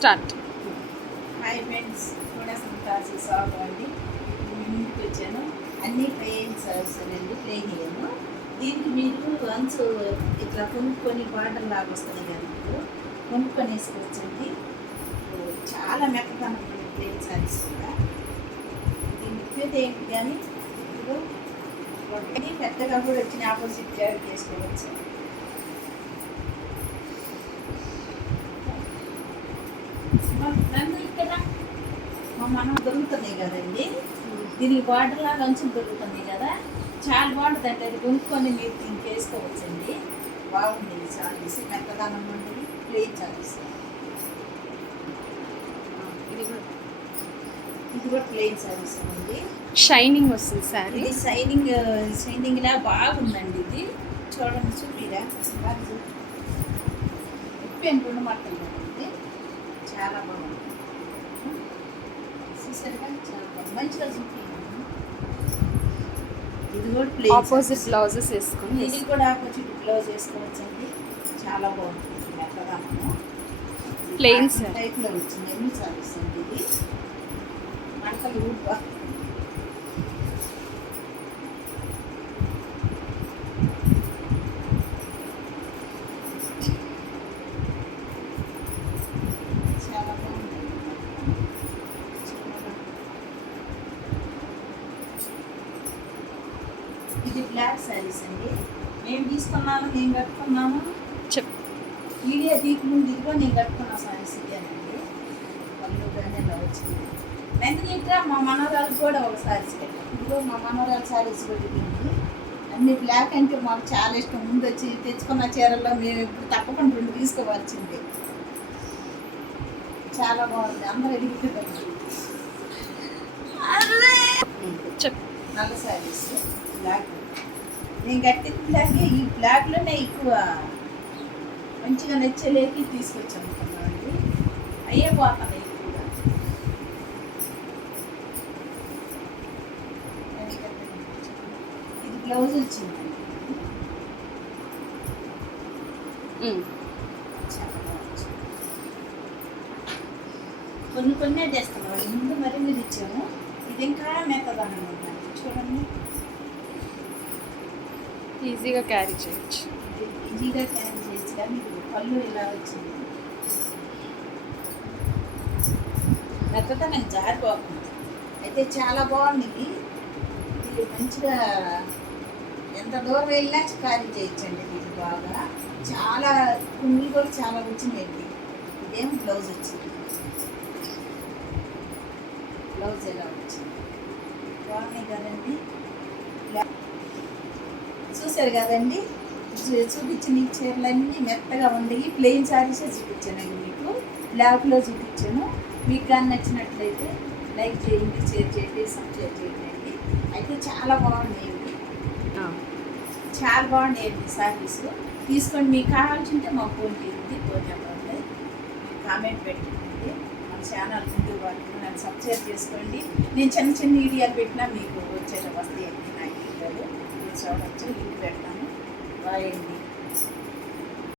Start. Hi friends, కూడా సంతాసి సాగు అండి. ముందుకు వచ్చాను. అన్నీ ప్లేన్ సర్వ్స్ అండి, ప్లేన్ అయ్యాను. దీనికి మీరు అంచు ఇట్లా కొనుక్కొని బాటల్ లాగా వస్తుంది కదా, మీరు కొనుక్కొని వేసుకోవచ్చండి. చాలా మెత్తదనం ప్లేన్ సారీస్ కూడా. దీన్ని ఇప్పేది ఏంటి కానీ ఇప్పుడు ఒకటి పెద్దగా కూడా వచ్చిన ఆపోజిట్ జాకెట్ వేసుకోవచ్చు. నన్ను ఇక్కడ మనం దొరుకుతున్నాయి కదండి, దీనికి బార్డర్ లాగా అంచులు దొరుకుతున్నాయి కదా, చాలా బాగుంటుంది అంటే అది కొనుక్కొని మీరు దీనికి వేసుకోవచ్చండి. బాగుండేది సారీస్, మెత్తదనం ఉంటుంది, ప్లేన్ సారీస్. ఇది కూడా ప్లేన్ సారీస్ అండి, షైనింగ్ వస్తుంది సారీ. ఇది షైనింగ్ లా బాగుందండి. ఇది చూడండి, చూపిరా ఉప్పు మాత్రం కదండి, చాలా బాగుంది. చూసారుగా, చాలా బాగుంది, మంచిగా చూపించాను. ఇది కూడా ప్లేన్ ఆపోజిట్ బ్లౌజెస్ వేసుకొని, ఇది కూడా ఆపోజిట్ బ్లౌజ్ వేసుకోవచ్చండి. చాలా బాగుంటుంది, మెత్తదనము. ప్లేన్ టైప్లో వచ్చింది, ఎన్ని సారీస్ అండి. ఇది మడతలు ఊప చాలా బాగుంది. ఇది బ్లాక్ శారీస్ అండి. మేము తీసుకున్నాను, నేను కట్టుకున్నాను. వీడియో దీనికి ముందు ఇదిగో నేను కట్టుకున్న శారీస్ ఇదేనండి. పళ్ళు కానీ ఇలా వచ్చింది. నందిని ఇట్లా మా మనవరాలు కూడా ఒక శారీస్ పెట్టాను. ఇదిగో మా మనవరాలు శారీస్ కూడా ఇవ్వండి. అన్ని బ్లాక్ అంటే మాకు చాలా ఇష్టం. ముందు వచ్చి తెచ్చుకున్న చీరల్లో మేము ఇప్పుడు తప్పకుండా 2 తీసుకోవాల్సింది. చాలా బాగుంది, అందరూ ఎదుగుతుందండి. నల్ల శారీస్ బ్లాక్, నేను కట్టిన బ్లాక్. ఈ బ్లాక్లోనే ఎక్కువ మంచిగా నచ్చలేకి తీసుకొచ్చి అమ్ముతున్నామండి. అయ్యే పోతున్నాయి ఎక్కువగా. ఇది బ్లౌజ్ వచ్చిందండి. కొన్ని తెస్తున్నాం, ముందు మరి మీరు ఇచ్చాము. ఇది ఇంకా మెత్తదనం ఉందండి, చూడండి. ఈజీగా క్యారీ చేయొచ్చు. ఈజీగా క్యారీ చేయొచ్చు, కానీ పళ్ళు ఇలా వచ్చింది. మెత్తదనం జారిపోతుంది. అయితే చాలా బాగుంది. ఇది మంచిగా ఎంత దూరం వెళ్ళినా క్యారీ చేయొచ్చండి. ఇది బాగా చాలా కుంగులు కూడా చాలా వచ్చిందండి. ఇదేం బ్లౌజ్ వచ్చింది, బ్లౌజ్ ఎలా వచ్చింది, బాగున్నాయి కదండి. చూసారు కదండి, చూపించిన ఈ చీరలన్నీ మెత్తగా ఉండేవి. ప్లెయిన్ శారీసే చూపించానండి మీకు, బ్లాక్లో చూపించాను. మీకు కానీ నచ్చినట్లయితే లైక్ చేయండి, షేర్ చేయండి, సబ్స్క్రైబ్ చేయండి. అయితే చాలా బాగున్నాయండి, చాలా బాగున్నాయండి శారీస్. తీసుకొని మీకు కావాల్సింటే మా ఫోన్ చేయండి, ఫోన్ నెంబర్ ఉంది, కామెంట్ పెట్టండి. మన ఛానల్ ముందు వాళ్ళు నన్ను సబ్స్క్రైబ్ చేసుకోండి. నేను చిన్న చిన్న వీడియోలు పెట్టినా మీకు వచ్చేట వస్తాయండి. నా వీడియోలు మీరు చూడవచ్చు, లింక్ పెడతాను. బాయ్ అండి.